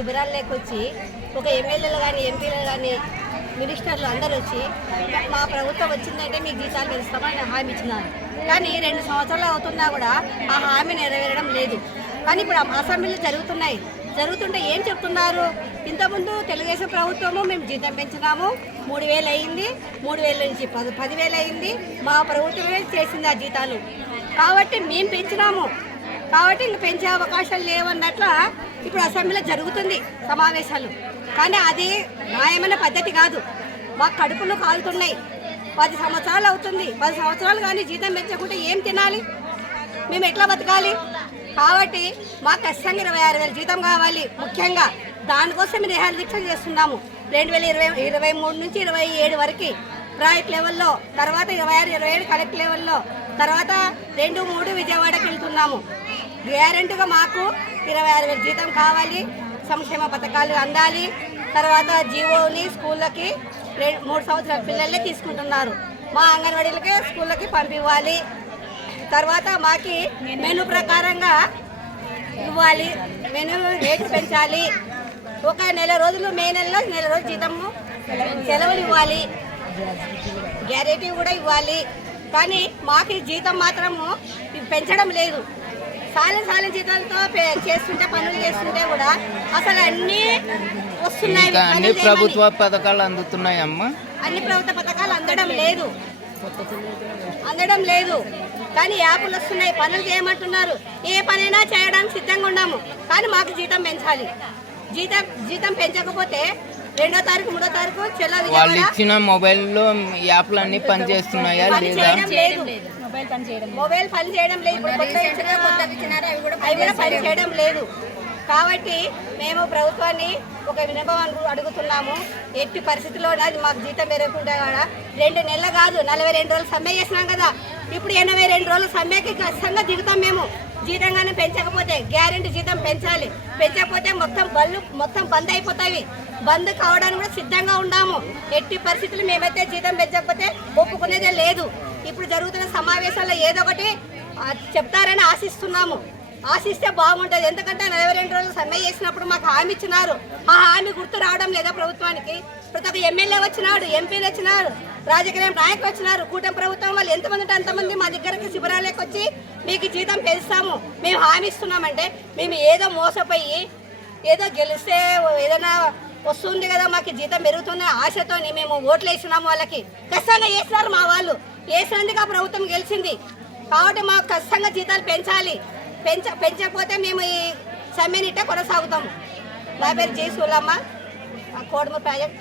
శిబిరాల్లోకి వచ్చి ఒక ఎమ్మెల్యేలు కానీ ఎంపీలు కానీ మినిస్టర్లు అందరూ వచ్చి మా ప్రభుత్వం వచ్చిందంటే మీకు జీతాలు పెంచుతామని హామీ ఇచ్చినారు. కానీ 2 సంవత్సరాలు అవుతున్నా కూడా ఆ హామీ నెరవేరడం లేదు. కానీ ఇప్పుడు అసెంబ్లీలు జరుగుతుంటే ఏం చెప్తున్నారు? ఇంతకుముందు తెలుగుదేశం ప్రభుత్వము మేము జీతం పెంచినాము, 3000 అయింది, 3000 నుంచి 10,000 అయింది, మా ప్రభుత్వమే చేసింది ఆ జీతాలు. కాబట్టి మేము పెంచినాము, కాబట్టి ఇంక పెంచే అవకాశాలు లేవన్నట్ల ఇప్పుడు అసెంబ్లీలో జరుగుతుంది సమావేశాలు. కానీ అది న్యాయమైన పద్ధతి కాదు. మాకు కడుపులు కాలుతున్నాయి. 10 సంవత్సరాలు అవుతుంది. 10 సంవత్సరాలు కానీ జీతం పెంచకుంటే ఏం తినాలి? మేము ఎట్లా బతకాలి? కాబట్టి మాకు ఖచ్చితంగా 26,000 జీతం కావాలి. ముఖ్యంగా దానికోసం మేము నిరాహార దీక్ష చేస్తున్నాము. 2023 నుంచి 27 వరకు ప్రైవేట్ లెవెల్లో, తర్వాత 26-27 కలెక్ట్ లెవెల్లో, తర్వాత 2-3 విజయవాడకి వెళ్తున్నాము. గ్యారెంటీగా మాకు 26,000 జీతం కావాలి. సంక్షేమ పథకాలు అందాలి. తర్వాత జీవోని స్కూళ్ళకి 3 సంవత్సరాల పిల్లలే తీసుకుంటున్నారు. మా అంగన్వాడీలకే స్కూళ్ళకి పంపివ్వాలి. తర్వాత మాకి మెనూ ప్రకారంగా ఇవ్వాలి. మెనూ రేటు పెంచాలి. ఒక నెల రోజులు మే నెలలో నెల రోజులు జీతము సెలవులు ఇవ్వాలి. గ్యారెంటీ కూడా ఇవ్వాలి. కానీ మాకు జీతం మాత్రము పెంచడం లేదు. సాలె జీతాలతో చేస్తుంటే పనులు చేస్తుంటే కూడా అసలు అన్నీ వస్తున్నాయి. అన్ని ప్రభుత్వ పథకాలు అందుతున్నాయమ్మా. అన్ని ప్రభుత్వ పథకాలు అందడం లేదు. కానీ యాప్లు వస్తున్నాయి, పనులు చేయమంటున్నారు. ఏ పనైనా చేయడానికి సిద్ధంగా ఉన్నాము. కానీ మాకు జీతం పెంచాలి. జీతం పెంచకపోతే 2వ తారీఖు 3వ తారీఖు వాళ్ళు ఇచ్చిన మొబైల్లో యాప్లు అన్ని పనిచేస్తున్నాయా లేదా? మొబైల్ పని చేయడం లేదు. అవి కూడా పని చేయడం లేదు. కాబట్టి మేము ప్రభుత్వాన్ని ఒక విన్నపం అడుగుతున్నాము. ఎట్టి పరిస్థితుల్లో అది మాకు జీతం పెరగకుండా కూడా 2 నెలలు కాదు 42 రోజులు సమ్మె చేసినాం కదా. ఇప్పుడు 82 రోజులు సమ్మెకి ఖచ్చితంగా దిగుతాం మేము. జీతంగానే పెంచకపోతే గ్యారెంటీ జీతం పెంచాలి. పెంచకపోతే మొత్తం బంద్ అయిపోతాయి. బంద్ కావడానికి కూడా సిద్ధంగా ఉన్నాము. ఎట్టి పరిస్థితులు మేమైతే జీతం పెంచకపోతే ఒప్పుకునేదే లేదు. ఇప్పుడు జరుగుతున్న సమావేశాల్లో ఏదో ఒకటి చెప్తారని ఆశిస్తున్నాము. ఆశిస్తే బాగుంటుంది. ఎందుకంటే 42 రోజులు సమ్మె చేసినప్పుడు మాకు హామీ ఇచ్చినారు. ఆ హామీ గుర్తు రావడం లేదా ప్రభుత్వానికి? ప్రతి ఒక్క ఎమ్మెల్యే వచ్చినాడు, ఎంపీలు వచ్చినారు, రాజకీయ నాయకులు వచ్చినారు. కూటమి ప్రభుత్వం వాళ్ళు ఎంతమంది అంటే అంతమంది మా దగ్గరికి శిబిరాలకు వచ్చి మీకు జీతం పెంచుతాము, మేము హామీ ఇస్తున్నామంటే మేము ఏదో మోసపోయి ఏదో గెలిస్తే ఏదైనా వస్తుంది కదా మాకు జీతం పెరుగుతున్న ఆశతోని మేము ఓట్లు వేసినాము. వాళ్ళకి ఖచ్చితంగా వేసినారు. మా వాళ్ళు వేసినందుకు ఆ ప్రభుత్వం గెలిచింది. కాబట్టి మాకు ఖచ్చితంగా జీతాలు పెంచాలి. పెంచకపోతే మేము ఈ సమ్మెనిట్ట కొనసాగుతాము. నా పేరు జై సూలమ్మ, కోడమూరు ప్రాజెక్ట్.